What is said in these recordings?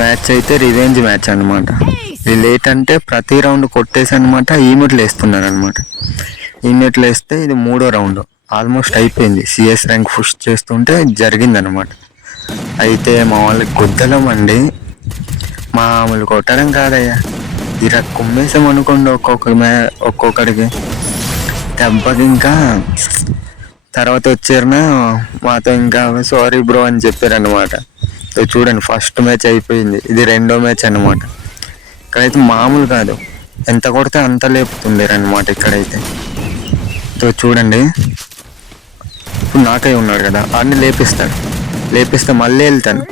Match అయితే revenge match అనమాట. ఇది లేట్ అంటే ప్రతి రౌండ్ కొట్టేసి అనమాట ఈమెట్లు వేస్తున్నారు అనమాట. ఈమెట్లు వేస్తే ఇది 3వ రౌండ్ ఆల్మోస్ట్ అయిపోయింది. సిఎస్ ర్యాంక్ పుష్ చేస్తుంటే జరిగిందనమాట. అయితే మా వాళ్ళకి గుద్దలం అండి, మామూలు కొట్టడం కాదయ్యా. ఇలా కుమ్మేసాం అనుకోండి ఒక్కొక్కడికి దెబ్బకి. ఇంకా తర్వాత వచ్చారన మాతో ఇంకా సారీ బ్రో అని చెప్పారనమాట. చూడండి ఫస్ట్ మ్యాచ్ అయిపోయింది, ఇది 2వ మ్యాచ్ అనమాట. ఇక్కడైతే మామూలు కాదు, ఎంత కొడితే అంత లేపుతుండేరు అనమాట ఇక్కడైతే. చూడండి ఇప్పుడు నాకై ఉన్నాడు కదా, అన్ని లేపిస్తే మళ్ళీ వెళ్తాను,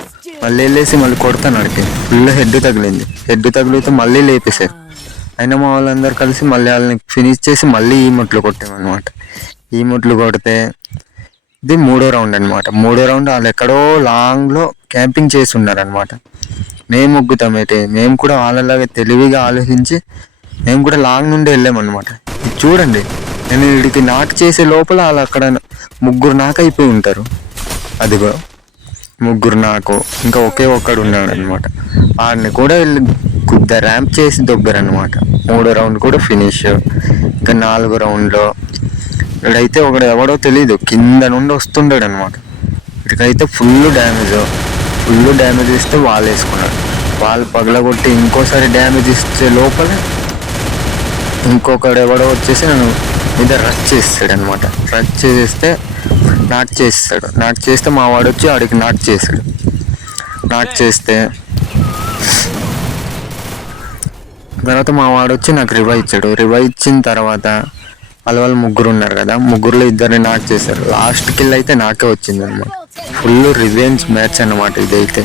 మళ్ళీ వెళ్ళేసి మళ్ళీ కొడతాను. అడిగి ఫుల్ హెడ్ తగిలితే మళ్ళీ లేపేశారు. అయినా మా వాళ్ళందరూ కలిసి మళ్ళీ వాళ్ళని ఫినిష్ చేసి మళ్ళీ ఈమెట్లు కొట్టామన్నమాట. ఈమెట్లు కొడితే ఇది 3వ రౌండ్ అనమాట. 3వ రౌండ్ వాళ్ళు ఎక్కడో లాంగ్లో క్యాంపింగ్ చేసి ఉన్నారనమాట. మేము ముగ్గుతామైతే మేము కూడా వాళ్ళలాగా తెలివిగా ఆలోచించి మేము కూడా లాంగ్ నుండి వెళ్ళామన్నమాట. ఇది చూడండి, నేను వీడికి నాటు చేసే లోపల వాళ్ళు అక్కడ 3 నాక్ అయిపోయి ఉంటారు. అదిగో 3 నాకు, ఇంకా ఒకే ఒక్కడు ఉన్నాడు అనమాట. వాడిని కూడా వెళ్ళి గుద్ద ర్యాంప్ చేసి దొబ్బారనమాట. 3వ రౌండ్ కూడా ఫినిష్. ఇంకా 4వ రౌండ్లో ఇక్కడైతే ఒకడు ఎవడో తెలీదు కింద నుండి వస్తుండాడు అనమాట. ఇక్కడికైతే ఫుల్ డ్యామేజ్ ఇస్తే వాళ్ళు వేసుకున్నాడు. వాళ్ళు పగలగొట్టి ఇంకోసారి డ్యామేజ్ ఇచ్చే లోపల ఇంకొకడు ఎవడో వచ్చేసి నన్ను మీద రచ్ చేస్తాడు అనమాట. రచ్ చేస్తే నాట్ చేస్తే మా వాడు వచ్చి ఆడికి నాట్ చేస్తే తర్వాత మా వాడు వచ్చి నాకు రివైవ్ ఇచ్చిన తర్వాత వాళ్ళు 3 ఉన్నారు కదా, 3లో 2 నాట్ చేశారు. లాస్ట్ కిల్ అయితే నాకే వచ్చింది అనమాట. ఫుల్ రివెంజ్ మ్యాచ్ అనమాట ఇదైతే.